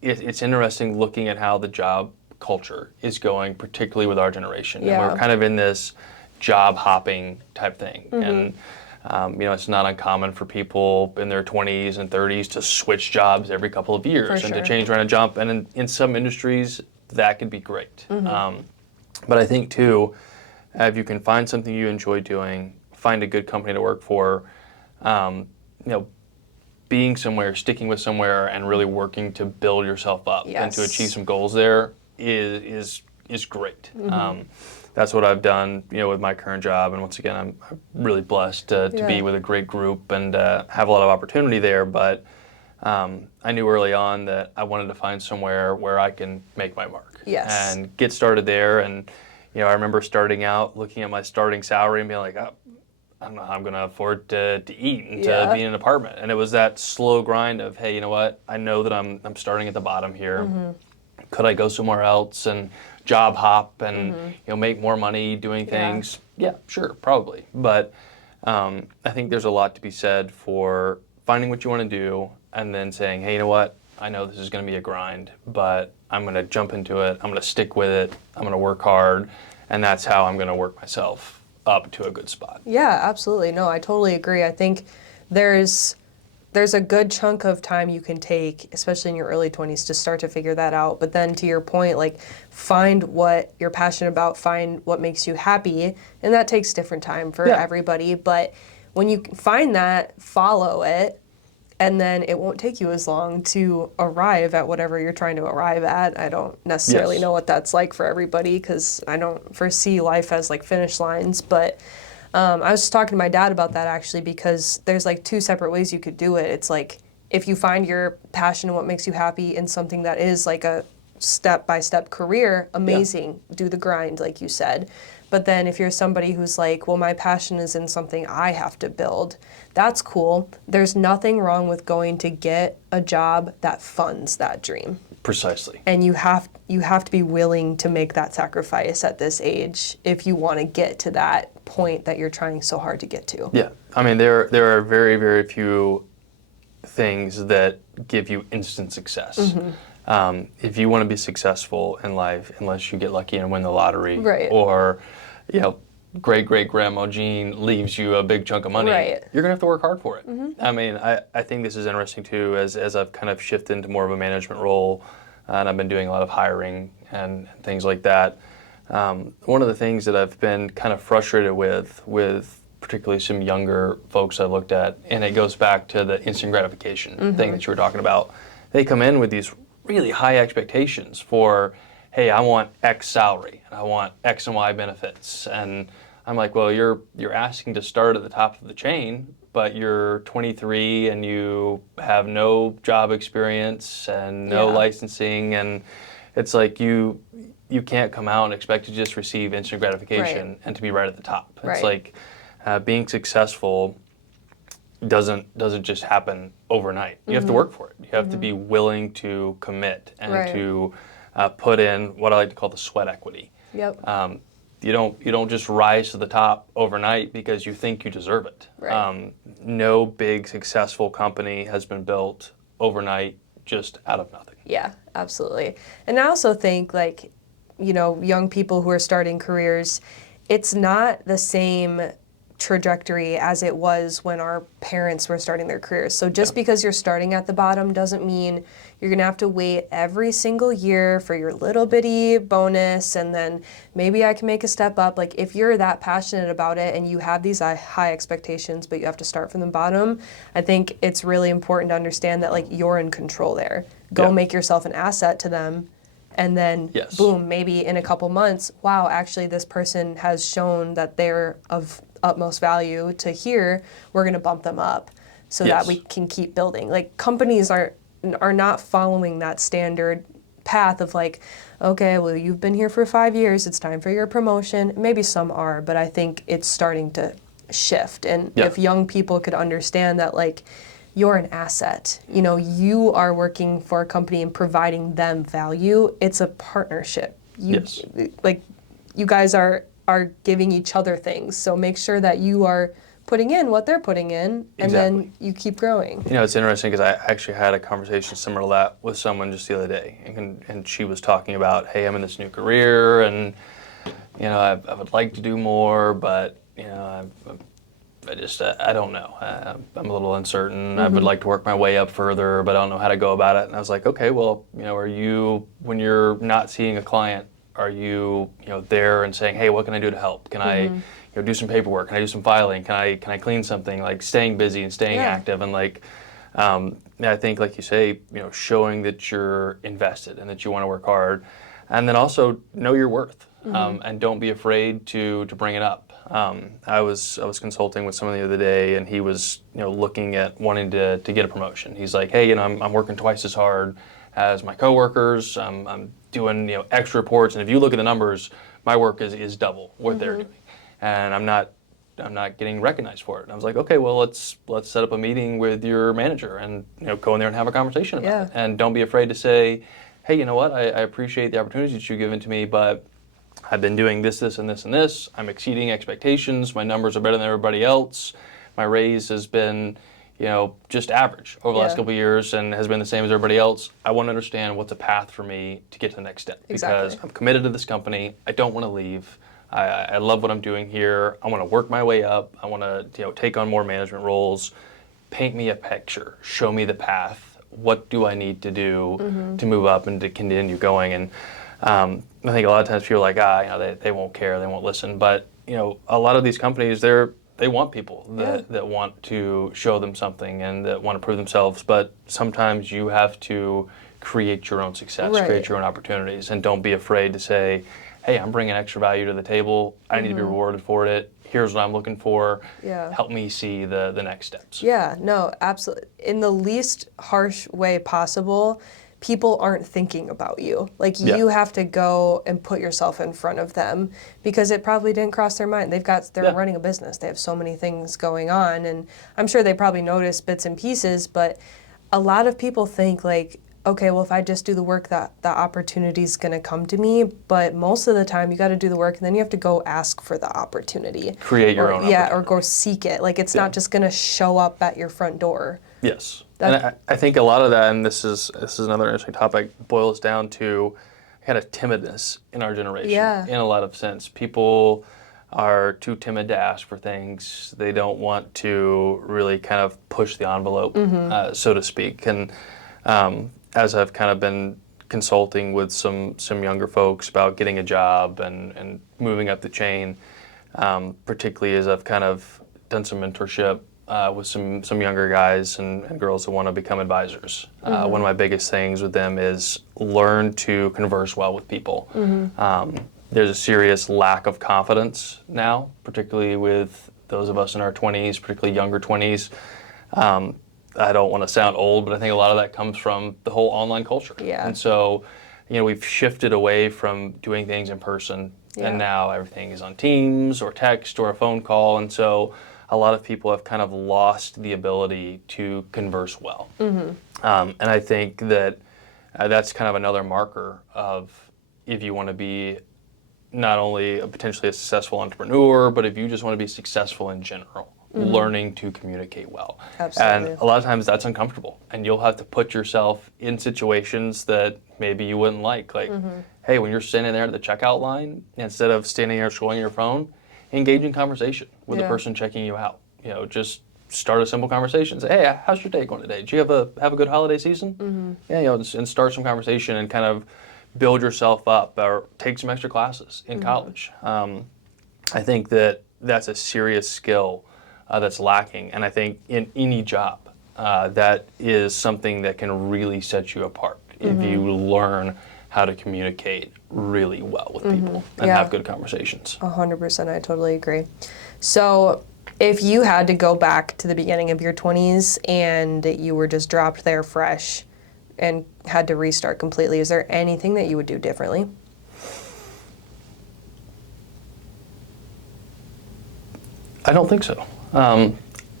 it's interesting looking at how the job culture is going, particularly with our generation. And we're kind of in this job hopping type thing. And it's not uncommon for people in their 20s and 30s to switch jobs every couple of years and to change around and jump. And in some industries, that could be great. But I think too, if you can find something you enjoy doing, find a good company to work for, being somewhere, sticking with somewhere, and really working to build yourself up and to achieve some goals there is great. That's what I've done, with my current job. And once again, I'm really blessed to be with a great group and have a lot of opportunity there. But I knew early on that I wanted to find somewhere where I can make my mark and get started there. And, I remember starting out, looking at my starting salary and being like, oh, I don't know how I'm going to afford to eat and to be in an apartment. And it was that slow grind of, hey, you know what? I know that I'm starting at the bottom here. Could I go somewhere else and job hop and make more money doing things? Yeah, sure, probably. But I think there's a lot to be said for finding what you want to do and then saying, hey, you know what? I know this is going to be a grind, but I'm going to jump into it. I'm going to stick with it. I'm going to work hard. And that's how I'm going to work myself up to a good spot. Yeah, absolutely. No, I totally agree. I think there's a good chunk of time you can take, especially in your early 20s, to start to figure that out. But then to your point, like, find what you're passionate about, find what makes you happy, and that takes different time for everybody. But when you find that, follow it, and then it won't take you as long to arrive at whatever you're trying to arrive at. I don't necessarily know what that's like for everybody, because I don't foresee life as like finish lines, but I was just talking to my dad about that actually, because there's like two separate ways you could do it. It's like, if you find your passion and what makes you happy in something that is like a step-by-step career, amazing, do the grind like you said. But then if you're somebody who's like, well, my passion is in something I have to build, that's cool. There's nothing wrong with going to get a job that funds that dream. Precisely. And you have to be willing to make that sacrifice at this age if you want to get to that point that you're trying so hard to get to. Yeah. I mean, there are very, very few things that give you instant success. If you want to be successful in life, unless you get lucky and win the lottery, or great-great-grandma Jean leaves you a big chunk of money, you're going to have to work hard for it. I mean, I think this is interesting too, as I've kind of shifted into more of a management role, and I've been doing a lot of hiring and things like that. One of the things that I've been kind of frustrated with particularly some younger folks I've looked at, and it goes back to the instant gratification thing that you were talking about. They come in with these really high expectations for, hey, I want X salary, and I want X and Y benefits. And I'm like, well, you're asking to start at the top of the chain, but you're 23 and you have no job experience and no licensing, and it's like you can't come out and expect to just receive instant gratification and to be right at the top. It's like, being successful doesn't just happen overnight. You have to work for it. You have to be willing to commit and to put in what I like to call the sweat equity. Yep. You don't just rise to the top overnight because you think you deserve it. Right. No big successful company has been built overnight just out of nothing. Yeah, absolutely. And I also think, like, young people who are starting careers, it's not the same trajectory as it was when our parents were starting their careers. So just because you're starting at the bottom doesn't mean you're going to have to wait every single year for your little bitty bonus and then maybe I can make a step up. Like, if you're that passionate about it and you have these high expectations, but you have to start from the bottom, I think it's really important to understand that, like, you're in control there. Go make yourself an asset to them. And then, boom, maybe in a couple months, wow, actually this person has shown that they're of utmost value to here, we're going to bump them up so that we can keep building. Like, companies are not following that standard path of, like, okay, well, you've been here for 5 years, it's time for your promotion. Maybe some are, but I think it's starting to shift. And if young people could understand that, like, you're an asset. You are working for a company and providing them value. It's a partnership. Like, you guys are giving each other things. So make sure that you are putting in what they're putting in, and then you keep growing. It's interesting because I actually had a conversation similar to that with someone just the other day, and she was talking about, hey, I'm in this new career, and I would like to do more, but I don't know. I'm a little uncertain. I would like to work my way up further, but I don't know how to go about it. And I was like, okay, well, are you, when you're not seeing a client, are you, there and saying, hey, what can I do to help? Can I, do some paperwork? Can I do some filing? Can I clean something? Like, staying busy and staying active, and like, I think, like you say, showing that you're invested and that you want to work hard, and then also know your worth, and don't be afraid to bring it up. I was consulting with someone the other day, and he was looking at wanting to get a promotion. He's like, hey, I'm working twice as hard as my coworkers. I'm doing extra reports, and if you look at the numbers, my work is double what they're doing, and I'm not getting recognized for it. And I was like, okay, well, let's set up a meeting with your manager and go in there and have a conversation about it, and don't be afraid to say, hey, you know what, I appreciate the opportunities that you've given to me, but I've been doing this, this, and this, and this. I'm exceeding expectations. My numbers are better than everybody else. My raise has been, just average over the last couple of years and has been the same as everybody else. I want to understand what's a path for me to get to the next step, because I'm committed to this company. I don't want to leave. I love what I'm doing here. I want to work my way up. I want to, take on more management roles. Paint me a picture. Show me the path. What do I need to do to move up and to continue going? And I think a lot of times people are like, they won't care, they won't listen. But a lot of these companies, they want people that want to show them something and that want to prove themselves. But sometimes you have to create your own success, create your own opportunities, and don't be afraid to say, hey, I'm bringing extra value to the table. I need to be rewarded for it. Here's what I'm looking for. Help me see the next steps. Yeah, no, absolutely. In the least harsh way possible, people aren't thinking about you. Like, you have to go and put yourself in front of them, because it probably didn't cross their mind. They're running a business. They have so many things going on, and I'm sure they probably notice bits and pieces, but a lot of people think, like, okay, well, if I just do the work, the opportunity's going to come to me. But most of the time, you got to do the work, and then you have to go ask for the opportunity. Create your own opportunity. Yeah, or go seek it. Like, it's not just going to show up at your front door. Yes. And I think a lot of that, and this is another interesting topic, boils down to kind of timidness in our generation. In a lot of sense. People are too timid to ask for things. They don't want to really kind of push the envelope, so to speak. And as I've kind of been consulting with some younger folks about getting a job and moving up the chain, particularly as I've kind of done some mentorship with some younger guys and girls that want to become advisors. One of my biggest things with them is learn to converse well with people. There's a serious lack of confidence now, particularly with those of us in our 20s, particularly younger 20s. I don't want to sound old, but I think a lot of that comes from the whole online culture. And so, we've shifted away from doing things in person. Yeah. And now everything is on Teams or text or a phone call. And so a lot of people have kind of lost the ability to converse well. And I think that that's kind of another marker of if you want to be not only potentially a successful entrepreneur, but if you just want to be successful in general, learning to communicate well. Absolutely. And a lot of times that's uncomfortable, and you'll have to put yourself in situations that maybe you wouldn't like. Like, hey, when you're standing there at the checkout line, instead of standing there scrolling your phone, engage in conversation with the person checking you out. Just start a simple conversation. Say, hey, how's your day going today? Do you have a good holiday season? Yeah, and start some conversation and kind of build yourself up, or take some extra classes in college. I think that that's a serious skill that's lacking, and I think in any job that is something that can really set you apart if you learn how to communicate really well with people and have good conversations. 100%, I totally agree. So if you had to go back to the beginning of your 20s and you were just dropped there fresh and had to restart completely, is there anything that you would do differently? I don't think so.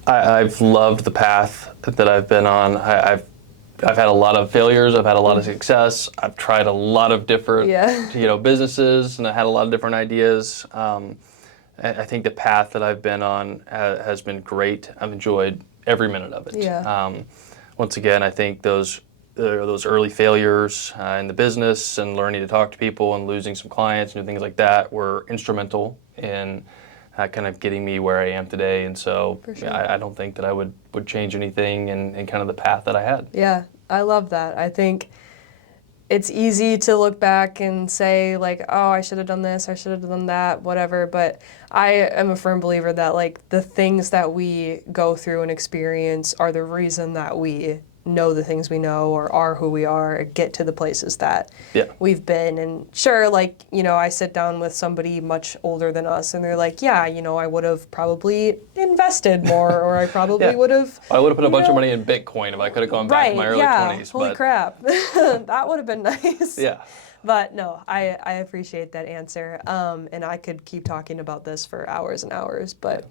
I've loved the path that I've been on. I've had a lot of failures. I've had a lot of success. I've tried a lot of different businesses, and I had a lot of different ideas. I think the path that I've been on has been great. I've enjoyed every minute of it. Yeah. Once again, I think those early failures in the business and learning to talk to people and losing some clients and things like that were instrumental in kind of getting me where I am today. And so I don't think that I would change anything in kind of the path that I had. Yeah, I love that. I think it's easy to look back and say, like, oh, I should have done this, I should have done that, whatever. But I am a firm believer that, like, the things that we go through and experience are the reason that we know the things we know or are who we are or get to the places that we've been. And sure, like, I sit down with somebody much older than us and they're like, yeah, I would have probably invested more or I probably would have. I would have put a bunch of money in Bitcoin if I could have gone back to my early 20s. Holy crap. That would have been nice. Yeah. But no, I appreciate that answer. And I could keep talking about this for hours and hours, but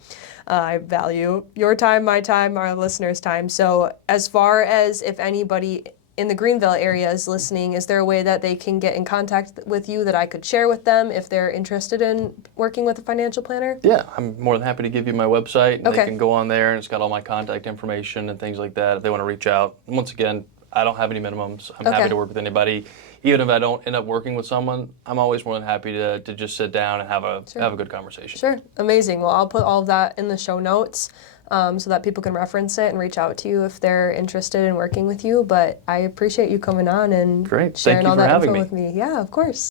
I value your time, my time, our listeners' time. So as far as if anybody in the Greenville area is listening, is there a way that they can get in contact with you that I could share with them if they're interested in working with a financial planner? Yeah, I'm more than happy to give you my website. And they can go on there and it's got all my contact information and things like that if they want to reach out. And once again, I don't have any minimums. I'm happy to work with anybody. Even if I don't end up working with someone, I'm always more than happy to just sit down and have a good conversation. Sure, amazing. Well, I'll put all of that in the show notes so that people can reference it and reach out to you if they're interested in working with you. But I appreciate you coming on and sharing all that info with me. Yeah, of course.